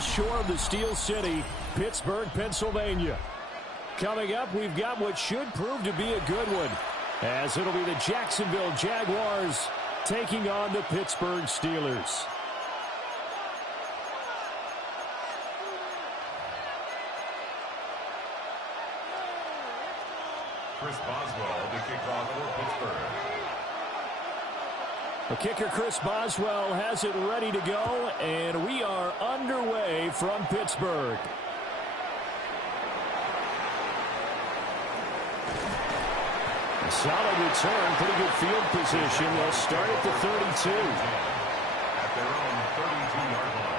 north shore of the Steel City, Pittsburgh, Pennsylvania. Coming up, we've got what should prove to be a good one, as it'll be the Jacksonville Jaguars taking on the Pittsburgh Steelers. Chris Boswell to kick off for Pittsburgh. The kicker, Chris Boswell, has it ready to go, and we are underway from Pittsburgh. A solid return, pretty good field position. They'll start at the 32. At their own 32-yard line.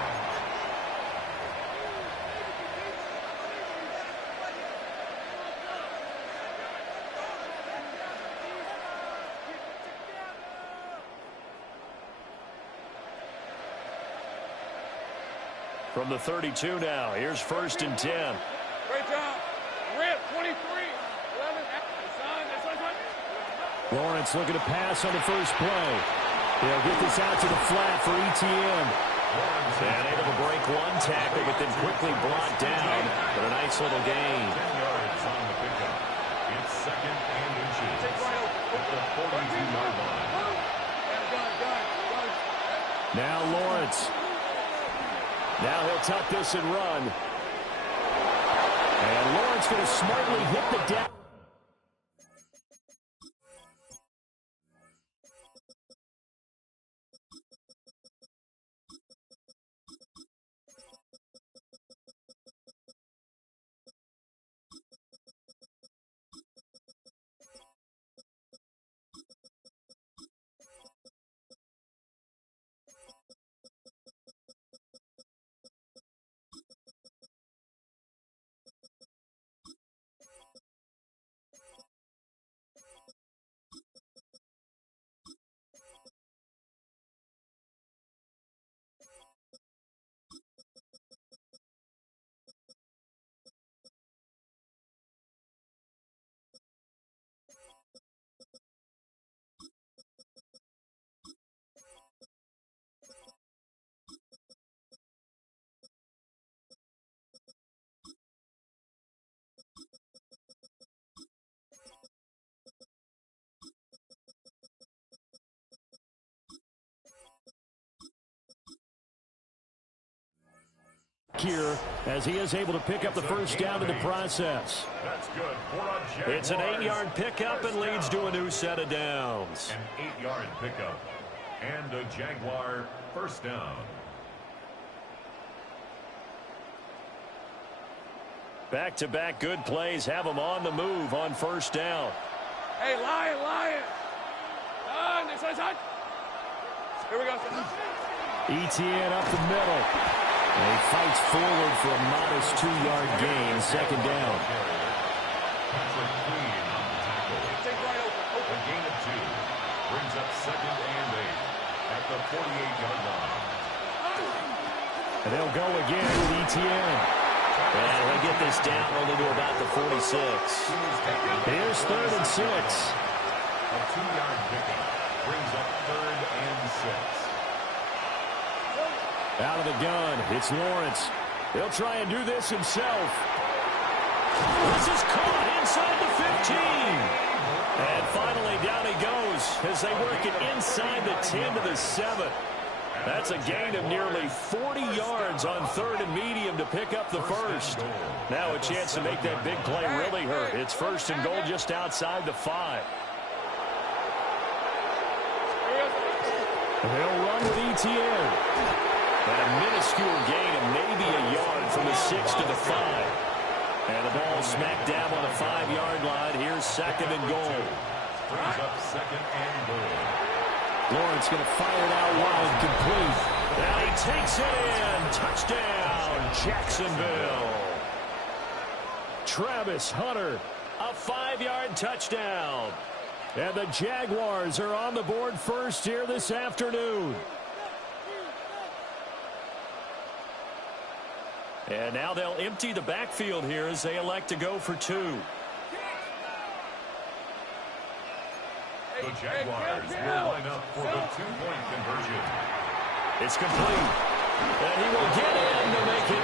From the 32 now, here's 1st and 10. Great job. Rip, 23. 11. Lawrence looking to pass on the first play. They'll get this out to the flat for ETN. And able to break one tackle, but then quickly brought down. But a nice little gain. 10 yards on the pickup. It's 2nd and inches. At the 42-yard line. Now Lawrence. Now he'll tuck this and run. And Lawrence going to smartly hit the deck. Here, as he is able to pick up the first down in the process. That's good. It's an 8-yard pickup and leads to a new set of downs. An 8-yard pickup and a Jaguar first down. Back-to-back good plays have them on the move on first down. Hey, Lion. Here we go. ETN up the middle. And he fights forward for a modest 2-yard gain, 2nd down. Patrick Queen on the tackle. A gain of 2 brings up 2nd and 8 at the 48-yard line. And they'll go again with ETN. And they get this down only to about the 46. Here's 3rd and 6. A 2-yard pickup brings up 3rd and 6. Out of the gun, it's Lawrence. He'll try and do this himself. This is caught inside the 15. And finally down he goes as they work it inside the 10 to the 7. That's a gain of nearly 40 yards on 3rd and medium to pick up the first. Now a chance to make that big play really hurt. It's 1st and goal just outside the 5. They'll run with ETN. And a minuscule gain of maybe a yard from the 6 to the 5. And the ball smacked down on the 5-yard line. Here's 2nd and goal. Brings up 2nd and goal. Lawrence going to fire it out wide, complete. Now he takes it in. Touchdown, Jacksonville. Travis Hunter, A 5-yard touchdown. and the Jaguars are on the board first here this afternoon. And now they'll empty the backfield here as they elect to go for 2. The Jaguars will line up for the 2-point conversion. It's complete. And he will get in to make it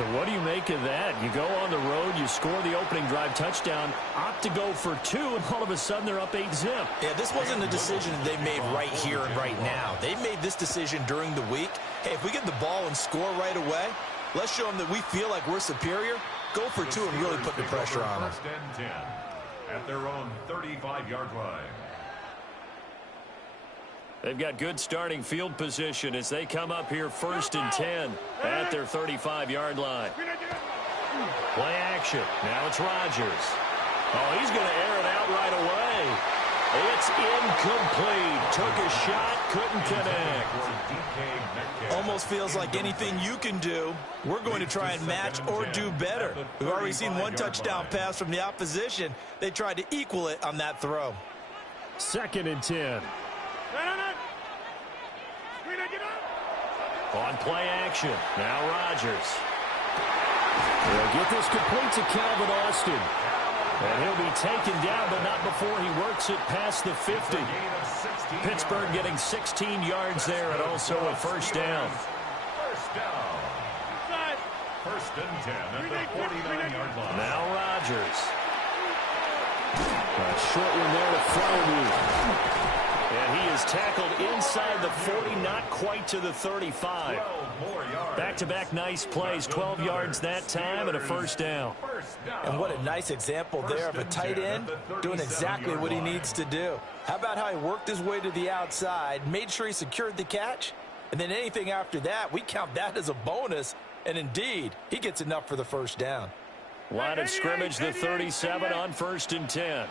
So what do you make of that? You go on the road, you score the opening drive touchdown, opt to go for 2, and all of a sudden they're up 8-zip. Yeah, this wasn't a decision they made right here and right now. They made this decision during the week. Hey, if we get the ball and score right away, let's show them that we feel like we're superior. Go for 2 and really put the pressure on them. First and 10 at their own 35-yard line. They've got good starting field position as they come up here first and 10 at their 35-yard line. Play action. Now it's Rodgers. Oh, he's going to air it out right away. It's incomplete. Took a shot, couldn't connect. Almost feels like anything you can do, we're going to try and match or do better. We've already seen one touchdown pass from the opposition. They tried to equal it on that throw. Second and 10. On play action. Now Rodgers. They'll get this complete to Calvin Austin. And he'll be taken down, but not before he works it past the 50. Pittsburgh getting 16 yards there and also a first down. First down. First and 10 at the 49-yard line. Now Rodgers. A short one there to Fryermuth. And he is tackled inside the 40, not quite to the 35. Back-to-back nice plays, 12 yards that time and a first down. And what a nice example there of a tight end doing exactly what he needs to do. How about how he worked his way to the outside, made sure he secured the catch, and then anything after that, we count that as a bonus. And indeed, he gets enough for the first down. Line of scrimmage, the 37 on first and 10.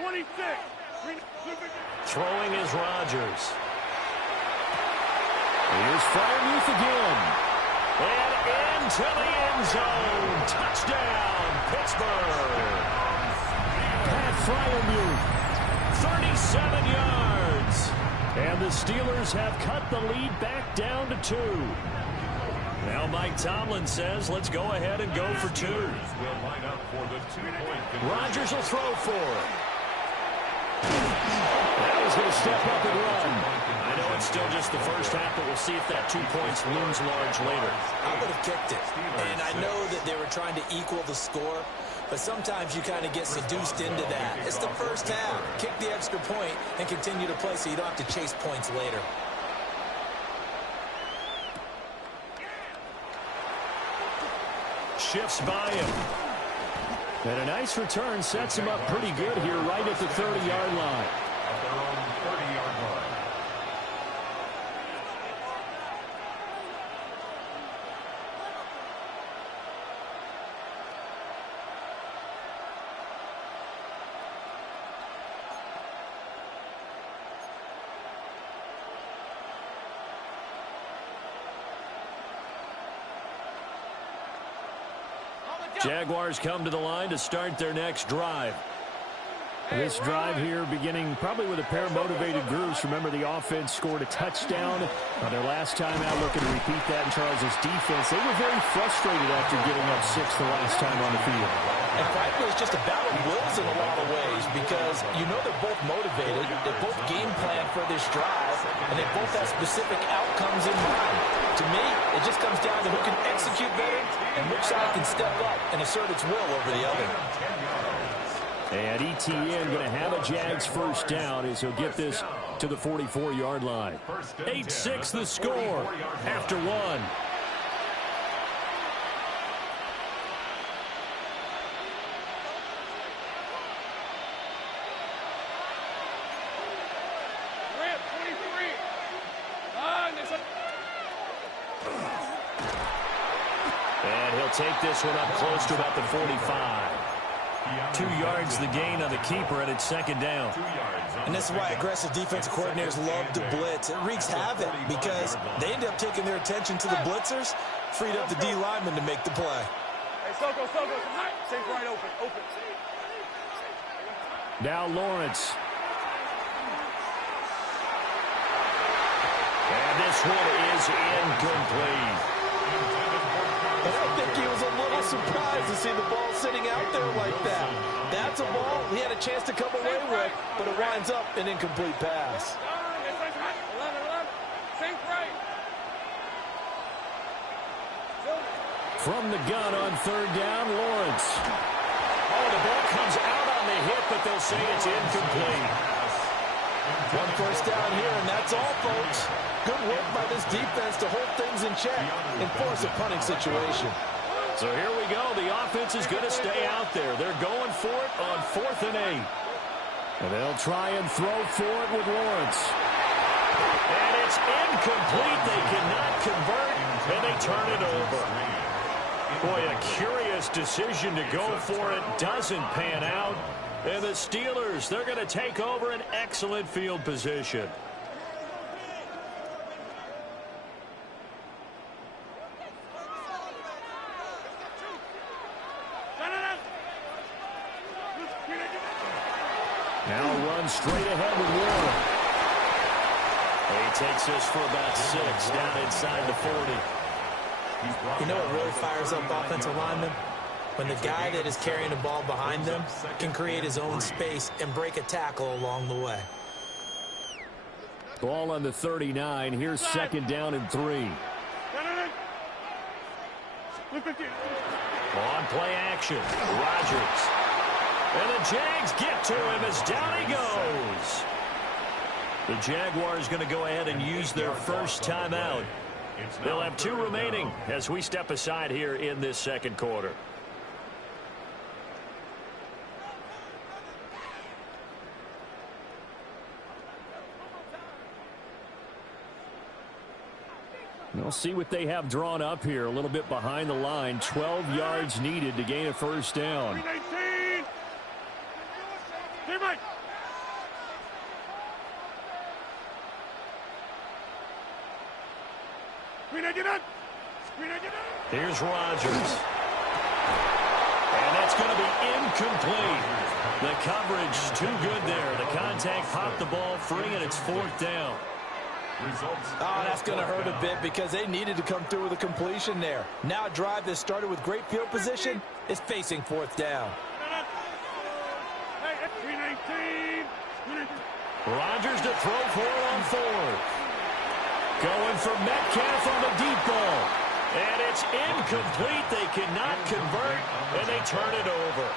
26. Throwing is Rodgers. Here's Fryermuth again. And into the end zone. Touchdown, Pittsburgh. Pat Fryermuth. 37 yards. And the Steelers have cut the lead back down to 2. Now Mike Tomlin says, let's go ahead and go for 2. Rodgers will throw for it. That was going to step up and run. I know it's still just the first half, but we'll see if that 2 points looms large later. I would have kicked it. And I know that they were trying to equal the score, but sometimes you kind of get seduced into that. It's the first half. Kick the extra point and continue to play so you don't have to chase points later. Shifts by him. And a nice return sets him up pretty good here right at the 30-yard line. At their own 30-yard line. Jaguars come to the line to start their next drive. This drive here beginning probably with a pair of motivated groups. Remember, the offense scored a touchdown on their last time out, looking to repeat that in Charles' defense. They were very frustrated after giving up 6 the last time on the field. And frankly, it's just a battle of wills in a lot of ways because you know they're both motivated, they both game plan for this drive, and they both have specific outcomes in mind. To me, it just comes down to who can execute better and which side can step up and assert its will over the other. And ETN going to have a Jags first down as he'll get this to the 44-yard line. 8-6 the score after 1. And he'll take this one up close to about the 45. 2 yards the gain on the keeper, and it's second down. And this is why aggressive defensive coordinators love to blitz. It wreaks havoc because they end up taking their attention to the blitzers, freed up the D lineman to make the play. Hey, Soko, safe right open. Now Lawrence. And this one is incomplete. And I think he was a little surprised to see the ball sitting out there like that. That's a ball he had a chance to come away with, but it winds up an incomplete pass. 11, safe right. From the gun on third down, Lawrence. Oh, the ball comes out on the hit, but they'll say it's incomplete. One first down here, and that's all, folks. Good work by this defense to hold things in check and force a punting situation. So here we go. The offense is going to stay out there. They're going for it on 4th and 8. And they'll try and throw for it with Lawrence. And it's incomplete. They cannot convert, and they turn it over. Boy, a curious decision to go for it. Doesn't pan out. And the Steelers, they're going to take over an excellent field position. Now run straight ahead with Warren. He takes this for about 6 down inside the 40. You know what really fires up offensive linemen? When the guy that is carrying the ball behind them can create his own space and break a tackle along the way. Ball on the 39. Here's 2nd down and 3. On play action, Rodgers. And the Jags get to him as down he goes. The Jaguars going to go ahead and use their first timeout. They'll have 2 remaining as we step aside here in this second quarter. We'll see what they have drawn up here. A little bit behind the line. 12 yards needed to gain a first down. Here's Rodgers. And that's going to be incomplete. The coverage too good there. The contact popped the ball free, and it's 4th down. Oh, that's going to hurt a bit because they needed to come through with a completion there. Now a drive that started with great field position is facing 4th down. Rodgers to throw for it on 4th. Going for Metcalf on the deep ball. And it's incomplete. They cannot convert, and they turn it over.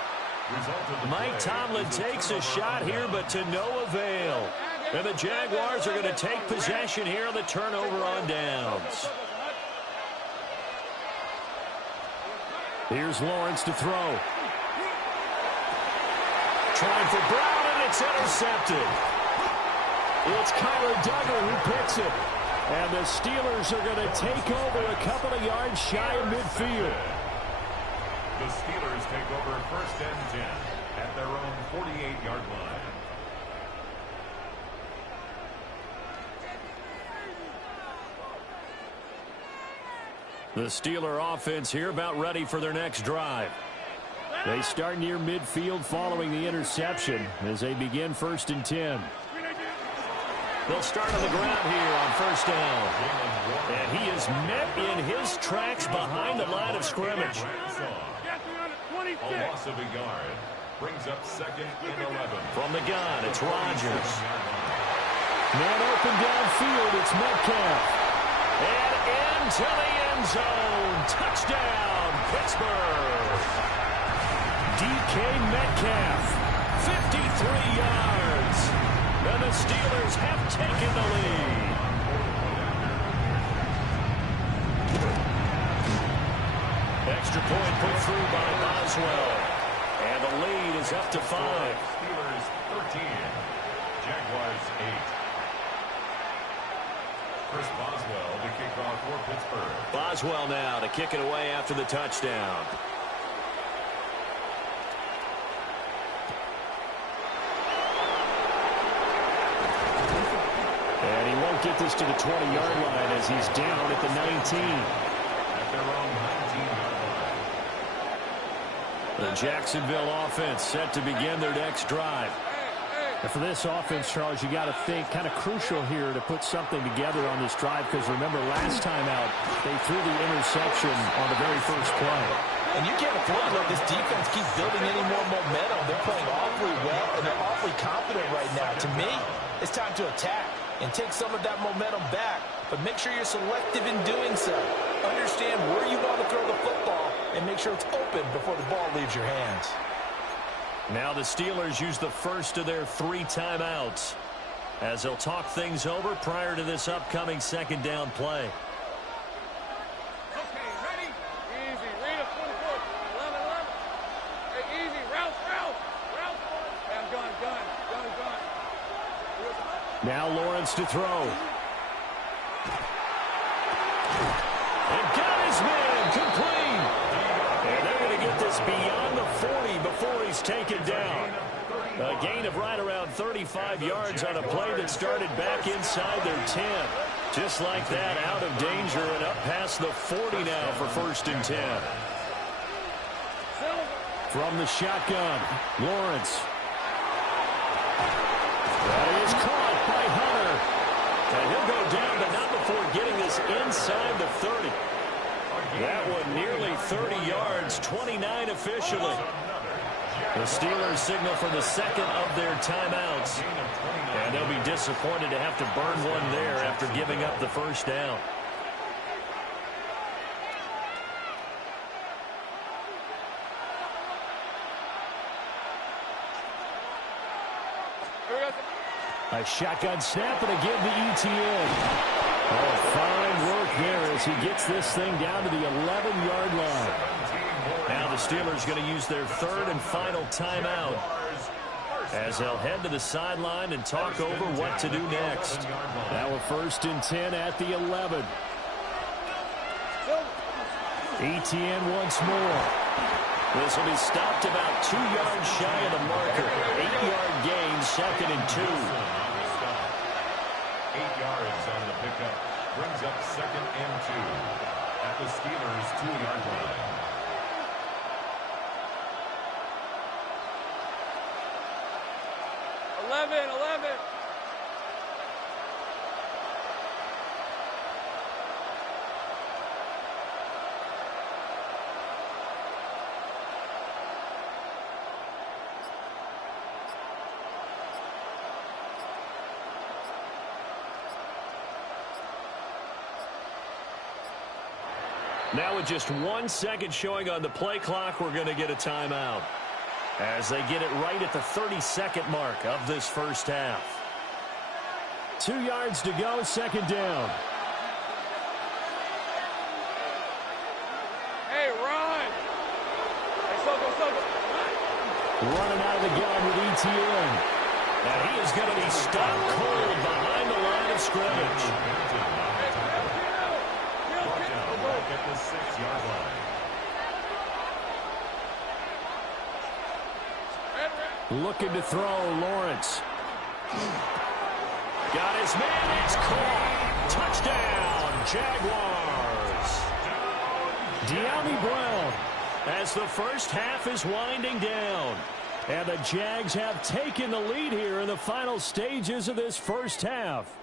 Mike Tomlin takes a shot here, but to no avail. And the Jaguars are going to take possession here on the turnover on downs. Here's Lawrence to throw. Trying for Brown, and it's intercepted. It's Kyler Duggar who picks it. And the Steelers are going to take over a couple of yards shy of midfield. The Steelers take over 1st and 10 at their own 48-yard line. The Steeler offense here about ready for their next drive. They start near midfield following the interception as they begin 1st and 10. They'll start on the ground here on 1st down. And he is met in his tracks behind the line of scrimmage. A loss of a yard brings up 2nd and 11. From the gun, it's Rodgers. Man open downfield, it's Metcalf. And into the end zone. Touchdown, Pittsburgh. DK Metcalf, 53 yards. And the Steelers have taken the lead. Extra point put through by Boswell. And the lead is up to 5. Steelers 13. Jaguars 8. Chris Boswell to kick off for Pittsburgh. Boswell now to kick it away after the touchdown. And he won't get this to the 20-yard line as he's down at the 19. At their own 19-yard line. The Jacksonville offense set to begin their next drive. And for this offense, Charles, you got to think kind of crucial here to put something together on this drive because remember last time out they threw the interception on the very first play. And you can't afford to let this defense keep building any more momentum. They're playing awfully well, and they're awfully confident right now. To me, it's time to attack. and take some of that momentum back. But make sure you're selective in doing so. Understand where you want to throw the football and make sure it's open before the ball leaves your hands. Now the Steelers use the first of their 3 timeouts as they'll talk things over prior to this upcoming second down play. Okay, ready? Easy. Read it, 44. 11, 11. Hey, easy. Route. Hey, I'm gun. Now Lawrence to throw. And got his man complete. And they're going to get this beyond the 40 before he's taken down. A gain of right around 35 yards on a play that started back inside their 10. Just like that, out of danger and up past the 40 now for 1st and 10. From the shotgun, Lawrence. That is caught by Hunter. And he'll go down, but not before getting this inside the 30. That one nearly 30 yards, 29 officially. The Steelers signal for the second of their timeouts. And they'll be disappointed to have to burn one there after giving up the first down. A shotgun snap and again the ETN. Oh, fine work there as he gets this thing down to the 11-yard line. Now the Steelers going to use their 3rd and final timeout as they'll head to the sideline and talk over what to do next. Now a 1st and 10 at the 11. ETN once more. This will be stopped about 2 yards shy of the marker. 8-yard gain, 2nd and 2. 8 yards on the pickup. Brings up 2nd and 2 at the Steelers' 2-yard line. Eleven. Now with just 1 second showing on the play clock, we're going to get a timeout as they get it right at the 32nd mark of this first half. 2 yards to go, 2nd down. Hey, run. Hey, Soko. Running out of the gun with ETN. And he is going to be stopped cold behind the line of scrimmage. At the 6-yard line. Looking to throw, Lawrence. Got his man, it's caught. Touchdown, Jaguars. De'Ami Brown as the first half is winding down. And the Jags have taken the lead here in the final stages of this first half.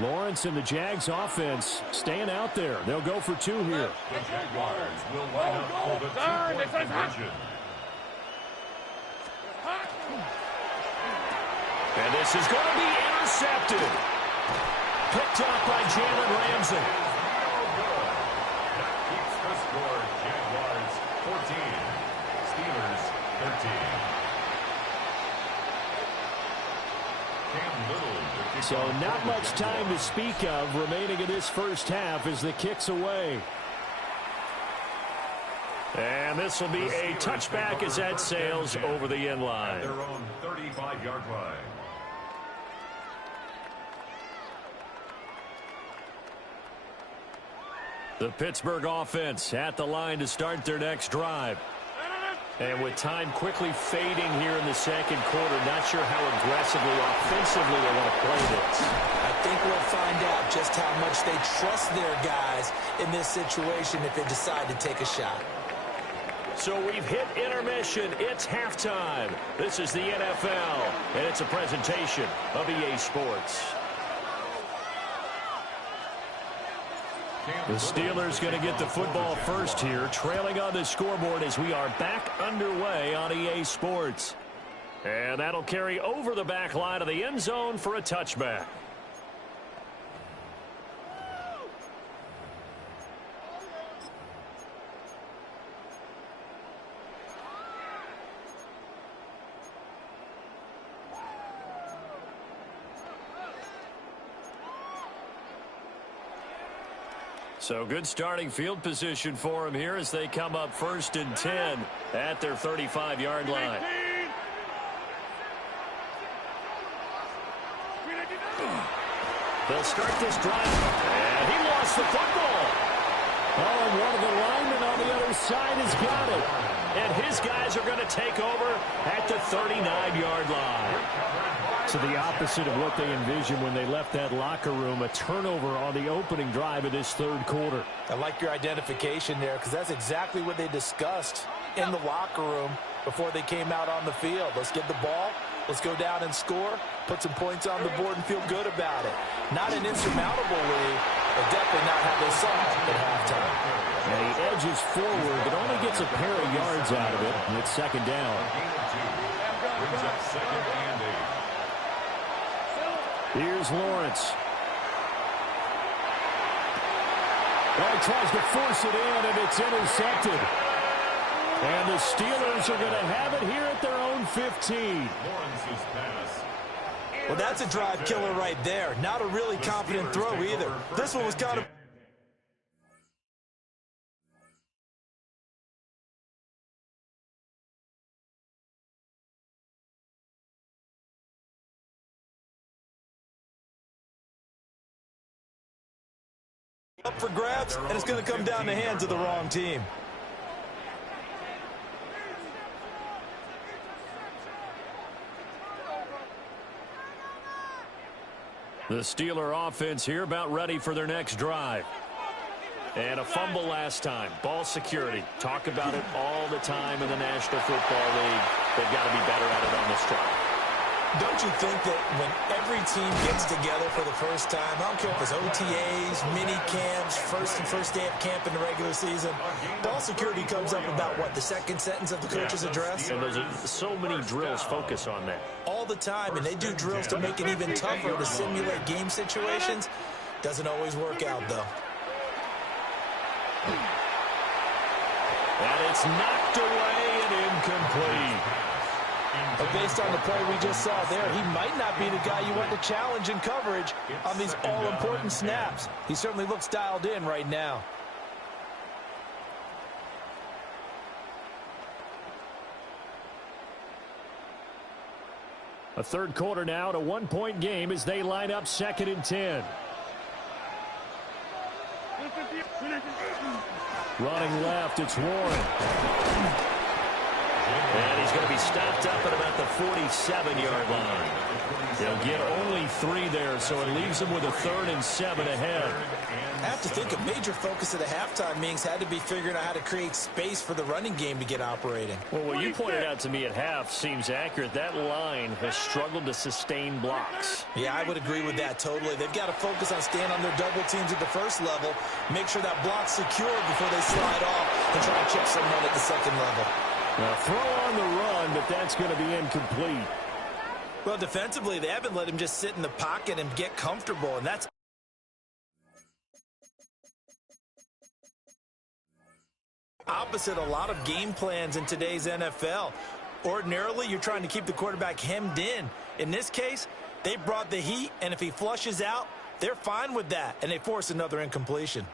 Lawrence and the Jags offense staying out there. They'll go for 2 here. The Jaguars will line up for the 2-point conversion. And this is going to be intercepted. Picked up by Jalen Ramsey. That keeps the score. Jaguars 14. Steelers 13. So not much time to speak of remaining in this first half as the kick's away. And this will be a touchback as that sails over the end line. Their own 35-yard line. The Pittsburgh offense at the line to start their next drive. And with time quickly fading here in the second quarter, not sure how aggressively, offensively they want to play this. I think we'll find out just how much they trust their guys in this situation if they decide to take a shot. So we've hit intermission. It's halftime. This is the NFL, and it's a presentation of EA Sports. The Steelers going to get the football first here, trailing on the scoreboard as we are back underway on EA Sports. And that'll carry over the back line of the end zone for a touchback. So good starting field position for him here as they come up 1st and 10 at their 35-yard line. They'll start this drive, and he lost the football. Oh, and one of the linemen on the other side has got it. And his guys are going to take over at the 39-yard line. So the opposite of what they envisioned when they left that locker room, a turnover on the opening drive of this third quarter. I like your identification there because that's exactly what they discussed in the locker room before they came out on the field. Let's get the ball. Let's go down and score, put some points on the board, and feel good about it. Not an insurmountable lead, but definitely not how they saw it at halftime. And he edges forward, but only gets a pair of yards out of it, and it's 2nd down. Brings up 2nd and 8. Here's Lawrence. Well, he tries to force it in, and it's intercepted. And the Steelers are going to have it here at their own 15. Lawrence's pass. Well, that's a drive killer right there. Not a really confident throw either. This one was kind of... up for grabs, and it's going to come down the hands of the wrong team. The Steeler offense here about ready for their next drive. And a fumble last time. Ball security. Talk about it all the time in the National Football League. They've got to be better at it on this drive. Don't you think that when every team gets together for the first time, I don't care if it's OTAs, mini camps, first day of camp in the regular season, ball security comes up about, what, the second sentence of the coach's address? And those are so many drills focus on that. All the time, and they do drills to make it even tougher to simulate game situations. Doesn't always work out, though. And it's knocked away and incomplete. But based on the play we just saw there, he might not be the guy you want to challenge in coverage on these all-important snaps. He certainly looks dialed in right now. A third quarter now, at a 1-point game as they line up 2nd and 10. Running left, it's Warren. And he's going to be stopped up at about the 47-yard line. He'll get only 3 there, so it leaves him with a 3rd and 7 ahead. I have to think a major focus of the halftime meetings had to be figuring out how to create space for the running game to get operating. Well, what you pointed out to me at half seems accurate. That line has struggled to sustain blocks. Yeah, I would agree with that totally. They've got to focus on staying on their double teams at the first level, make sure that block's secure before they slide off and try to chip someone at the second level. Now, throw on the run, but that's going to be incomplete. Well, defensively, they haven't let him just sit in the pocket and get comfortable, and that's opposite a lot of game plans in today's NFL. Ordinarily, you're trying to keep the quarterback hemmed in. In this case, they brought the heat, and if he flushes out, they're fine with that, and they force another incompletion.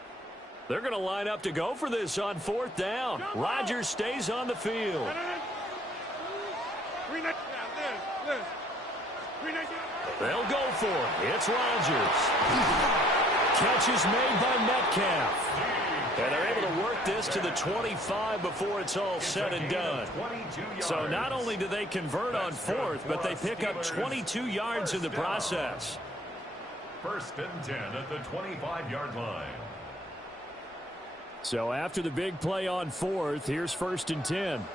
They're going to line up to go for this on 4th down. Rodgers stays on the field. They'll go for it. It's Rodgers. Catch is made by Metcalf. And they're able to work this to the 25 before it's all said and done. So not only do they convert on 4th, but they pick up 22 yards in the process. 1st and 10 at the 25-yard line. So after the big play on 4th, here's 1st and 10.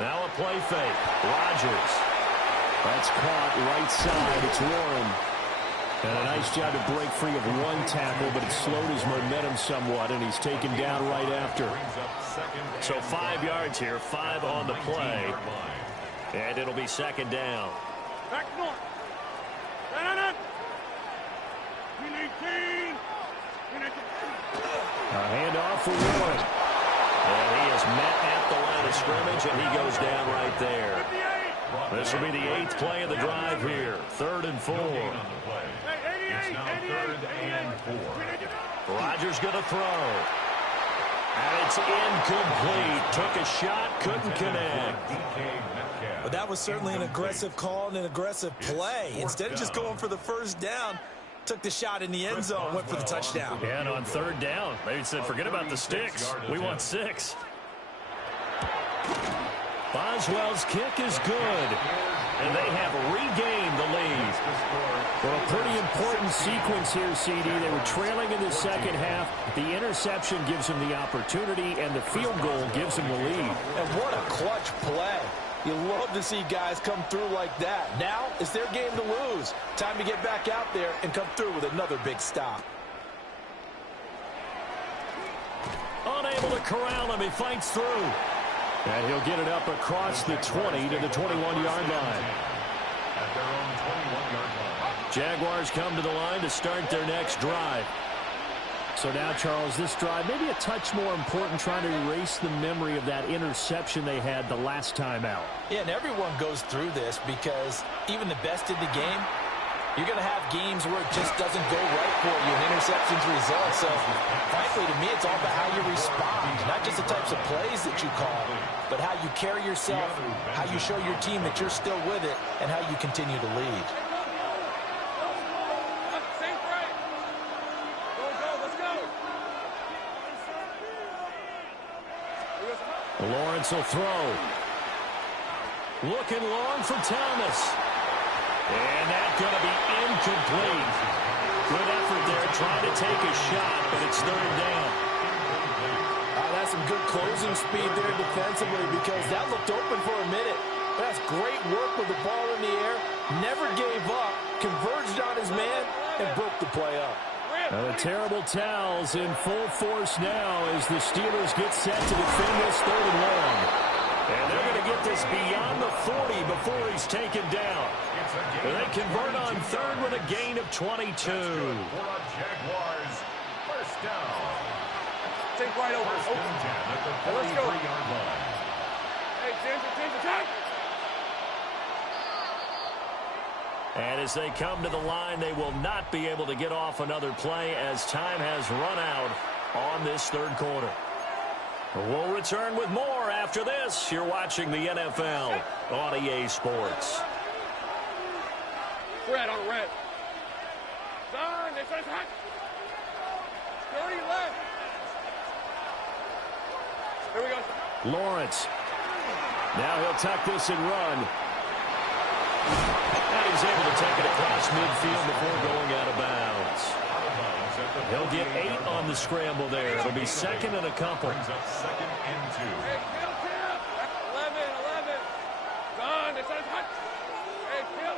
Now a play fake. Rodgers. That's caught right side. It's Warren. And a nice job to break free of one tackle, but it slowed his momentum somewhat, and he's taken down right after. Brings up So 5 yards here, 5 on the play. And it'll be second down. Back north. No. A handoff for Warren. And he is met at the line of scrimmage, and he goes down right there. This will be the 8th play of the drive here. 3rd and 4. It's now 3rd and 4. Rodgers going to throw. And it's incomplete. Took a shot, couldn't connect. But that was certainly an aggressive call and an aggressive play. Instead of just going for the first down, took the shot in the end zone, went for the touchdown. Yeah, and on 3rd down, they said, forget about the sticks. We want 6. Boswell's kick is good. And they have regained the lead. Well, a pretty important sequence here, CD. They were trailing in the second half. The interception gives them the opportunity, and the field goal gives them the lead. And what a clutch play. You love to see guys come through like that. Now it's their game to lose. Time to get back out there and come through with another big stop. Unable to corral him. He fights through. And he'll get it up across the 20 to the 21-yard line. At their own 21-yard line. Jaguars come to the line to start their next drive. So now, Charles, this drive maybe a touch more important, trying to erase the memory of that interception they had the last time out. Yeah, and everyone goes through this because even the best in the game, you're going to have games where it just doesn't go right for you and interceptions result. So, frankly, to me, it's all about how you respond, not just the types of plays that you call, but how you carry yourself, how you show your team that you're still with it, and how you continue to lead. Lawrence will throw. Looking long for Thomas. And that's going to be incomplete. Good effort there trying to take a shot, but it's 3rd down. That's some good closing speed there defensively because that looked open for a minute. That's great work with the ball in the air. Never gave up, converged on his man, and broke the play up. Now the terrible towels in full force now as the Steelers get set to defend this 3rd and long. And they're going to get this beyond the 40 before he's taken down. And they convert on 3rd with a gain of 22. Jaguars, first down. Take right over. First and 10 at the 43-yard line. Hey, change attack. And as they come to the line, they will not be able to get off another play as time has run out on this 3rd quarter. We'll return with more after this. You're watching the NFL on EA Sports. Red on red. Done. This is hot. 30 left. Here we go. Lawrence. Now he'll tuck this and run. And he's able to take it across midfield before going out of bounds. He'll get 8 on the scramble there. It'll be 2nd and a couple. Brings up 2nd and 2. Hey, kill. 11. Done. This is hot. Hey, kill.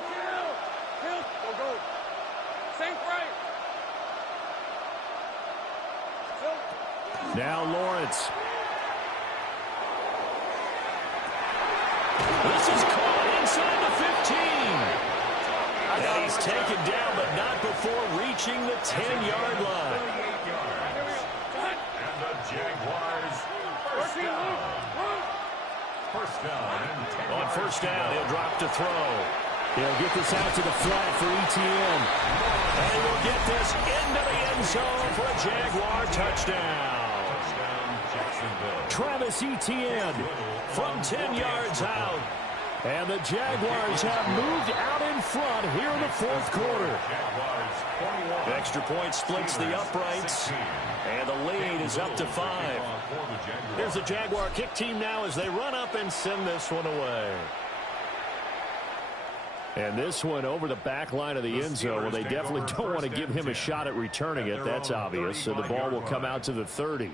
Go. Sink right. Now Lawrence. This is caught inside the 15. And he's taken down, but not before reaching the 10-yard line. 38 yards. And the Jaguars, first down. First down and 10 On yards. first down, he'll drop to throw. He'll get this out to the flat for ETN. And he will get this into the end zone for a Jaguar touchdown. Touchdown, Jacksonville. Travis Etienne From 10 yards out. And the Jaguars have moved out in front here in the 4th quarter. Jaguars 21. Extra point splits the uprights. And the lead is up to 5. Here's the Jaguar kick team now as they run up and send this one away. And this one over the back line of the end zone. Well, they definitely don't want to give him a shot at returning it. That's obvious. So the ball will come out to the 30.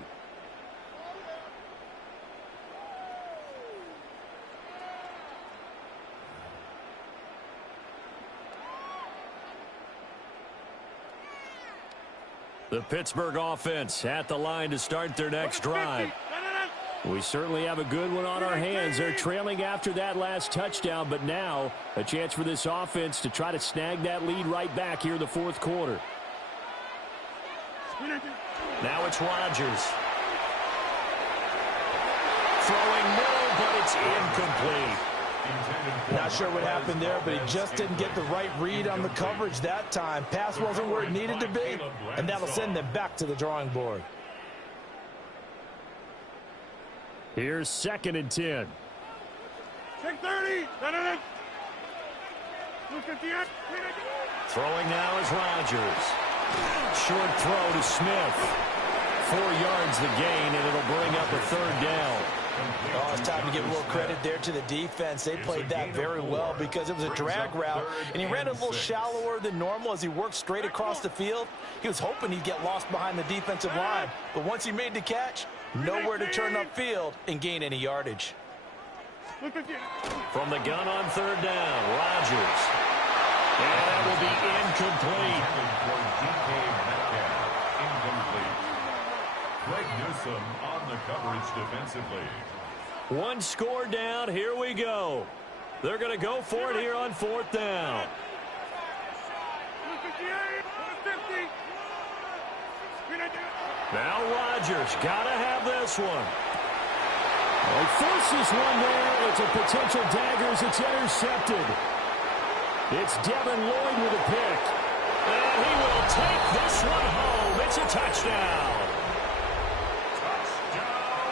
The Pittsburgh offense at the line to start their next drive. We certainly have a good one on our hands. They're trailing after that last touchdown, but now a chance for this offense to try to snag that lead right back here in the fourth quarter. Now it's Rodgers. Throwing middle, but it's incomplete. Not sure what happened there, but he just didn't get the right read on the coverage that time. Pass wasn't where it needed to be, and that'll send them back to the drawing board. Here's 2nd and 10. Take 30. Throwing now is Rodgers. Short throw to Smith. 4 yards the gain, and it'll bring up a 3rd down. Oh, it's time to give a little credit there to the defense. They played that very well because it was a drag route, and he ran a little shallower than normal as he worked straight across the field. He was hoping he'd get lost behind the defensive line, but once he made the catch, nowhere to turn upfield and gain any yardage. From the gun on 3rd down, Rodgers. And that will be incomplete. Greg Newsome on the coverage defensively. 1 score down. Here we go. They're going to go for it here on 4th down. Now Rodgers got to have this one. He forces one there. It's a potential dagger as it's intercepted. It's Devin Lloyd with a pick. And he will take this one home. It's a touchdown.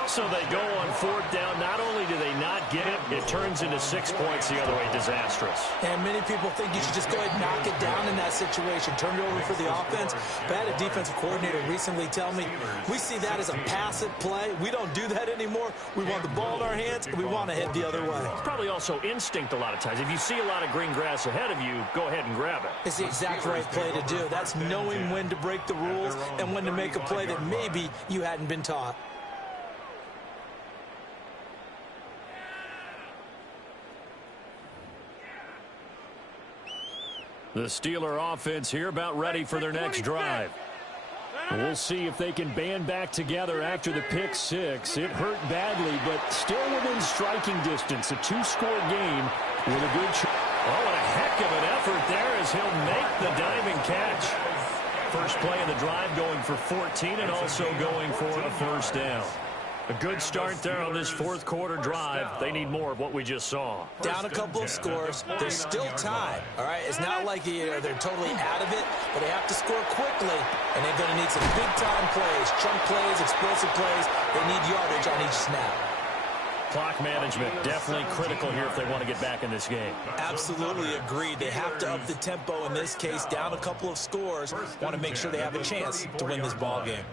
So they go on 4th down. Not only do they not get it, it turns into 6 points the other way. Disastrous. And many people think you should just go ahead and knock it down in that situation. Turn it over for the offense. But I had a defensive coordinator recently tell me, we see that as a passive play. We don't do that anymore. We want the ball in our hands, and we want to head the other way. It's probably also instinct a lot of times. If you see a lot of green grass ahead of you, go ahead and grab it. It's the exact right play to do. That's knowing when to break the rules and when to make a play that maybe you hadn't been taught. The Steeler offense here about ready for their next drive. We'll see if they can band back together after the pick 6. It hurt badly, but still within striking distance. A 2-score game with a good shot. Oh, and a heck of an effort there as he'll make the diving catch. First play of the drive going for 14 and also going for a 1st down. A good start there on this 4th quarter drive. They need more of what we just saw. Down a couple of scores. There's still time. All right, it's not like they're totally out of it, but they have to score quickly, and they're going to need some big-time plays, chunk plays, explosive plays. They need yardage on each snap. Clock management definitely critical here if they want to get back in this game. Absolutely agreed. They have to up the tempo in this case, down a couple of scores. Want to make sure they have a chance to win this ball game.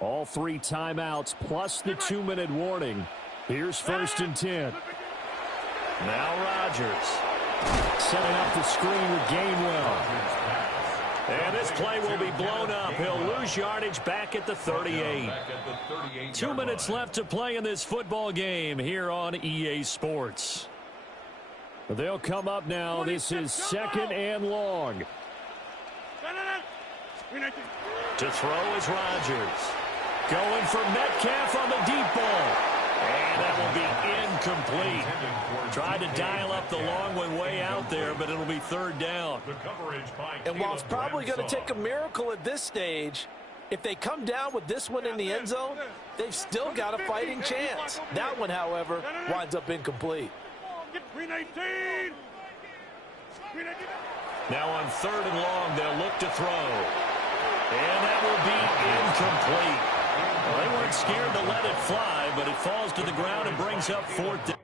All 3 timeouts plus the 2-minute warning. Here's 1st and 10. Now Rodgers. Setting up the screen with Gainwell. And this play will be blown up. He'll lose yardage back at the 38. 2 minutes left to play in this football game here on EA Sports. They'll come up now. This is 2nd and long. To throw is Rodgers. Going for Metcalf on the deep ball. And that will be incomplete. Tried to dial up the long one way out there, but it'll be 3rd down. And while it's probably going to take a miracle at this stage, if they come down with this one in the end zone, they've still got a fighting chance. That one, however, winds up incomplete. Now on 3rd and long, they'll look to throw. And that will be incomplete. Well, they weren't scared to let it fly, but it falls to the ground and brings up 4th down.